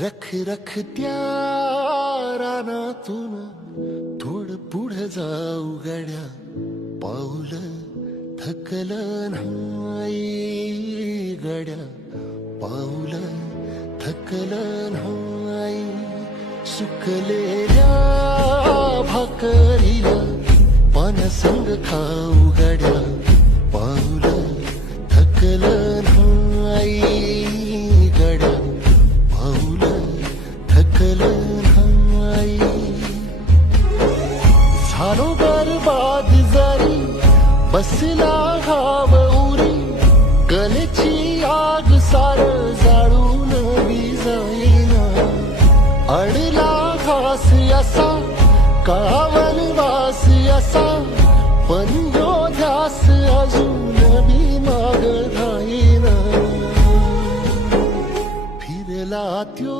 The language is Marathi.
रख रख त्या रानातून थोडं पुढे जाऊ गड्या, पाऊल थकलं नाही गड्या, पाऊल थकलं नाही. सुकलेल्या भाकरीला पाण्यासंग खाऊ गड्या, पाऊल थकलं नाही गड्या, पाऊल थकलं नाही. झालो बरबाद जरी बसला घाव उरी, कलेची आग सार जाळून विजाईना. अडला घास असा कावनवास असा, पण यो ध्यास अजून बी माग राहीना. फिरला त्यो